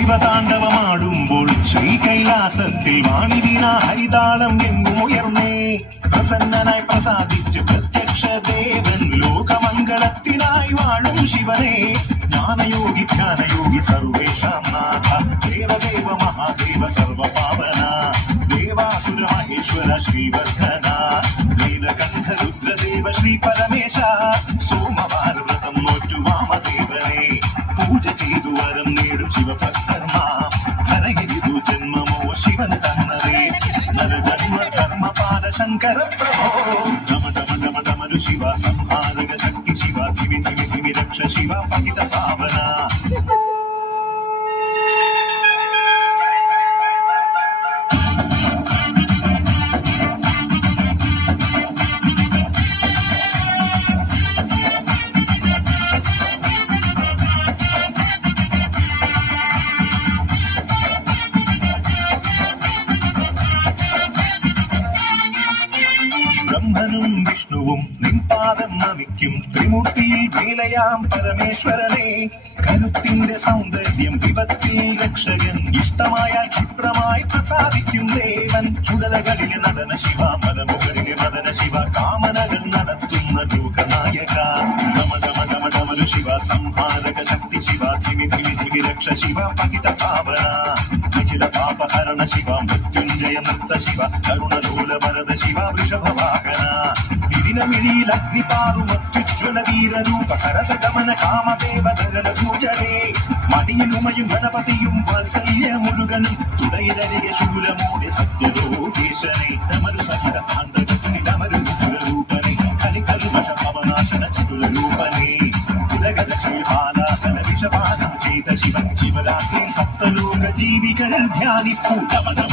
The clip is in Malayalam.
ശിവതാണ്ഡവമാടുമ്പോൾ ശ്രീകൈലാസത്തിൽ വാണി വീണ ഹരിതാളം എങ്ങും ഉയർന്നേ. പ്രസന്നനായി പ്രസാദിച്ച് പ്രത്യക്ഷ ദേവൻ ലോകമംഗളത്തിനായി വാഴും ശിവനെ. ജ്ഞാനയോഗി ധ്യാനയോഗി സർവേഷാം നാഥ ദേവദേവ മഹാദേവ സർവപാവന ദേവാസുര മഹേശ്വര ശ്രീവർദ്ധന നീലകണ്ഠ രുദ്രദേവ ശ്രീ പരമേശ സോമവാര വ്രതം നോറ്റു വാമദേവനെ പൂജ ചെയ്തു വരം നേടും ശിവഭക്തർമാം ധനഗിരിതു ജന്മമോ ശിവൻ തന്നതേ നരജന്മ ധർമ്മപാല ശങ്കര പ്രഭോ ഡമ ഡമ ഡമ ഡമരു ശിവ സംഹാരക ശക്തി ശിവ ധിമി ധിമി ധിമി രക്ഷ ശിവ പതിത പാവന. ബ്രഹ്മനും വിഷ്ണുവും നിൻപാദം നമിക്കും ത്രിമൂർത്തിയിൽ വേലയാം പരമേശ്വരനെ. കരുത്തിന്റെ സൗന്ദര്യം വിപത്തിൽ രക്ഷകൻ ഇഷ്ടമായ ക്ഷിപ്രമായി പ്രസാദിക്കും ദേവൻ. ചുടലകളിലെ നടന ശിവ മലമുകളിലെ മദന ശിവ കാമനകൾ നടത്തുന്ന ലോകനായക ഡമ ഡമ ഡമ ഡമരു ശിവ സംഹാരക ശക്തി ശിവ ധിമി ധിമി ധിമി രക്ഷ ശിവ പതിത പാവന അഖില പാപഹരണ ശിവ മൃത്യുഞ്ജയ നൃത്ത ശിവ കരുണലോല വരദ ശിവ വൃഷഭവാഹന ദിനമിഴിയിൽ അഗ്നിപാറും അത്യുജ്വല വീരരൂപ സരസഗമന കാമദേവ ദഹന പൂജടേ. മടിയിൽ ഉമയും ഗണപതിയും വാത്സല്യ മുരുകനും തുടയിലരികെ ശൂലമോടെ സത്യലോകേശനെ ഡമരു സഹിത താണ്ഡവത്തിൽ ഡമരു രൂപനെ കലികൽമഷ ഭവനാശന ചതുരൂപനെ ഉലകര ശിവാലാഹന വിഷപാനം ചെയ്ത ശിവൻ ശിവരാത്രി സപ്തലോക ജീവികൾ ധ്യാനിപ്പൂ ഡമ ഡമ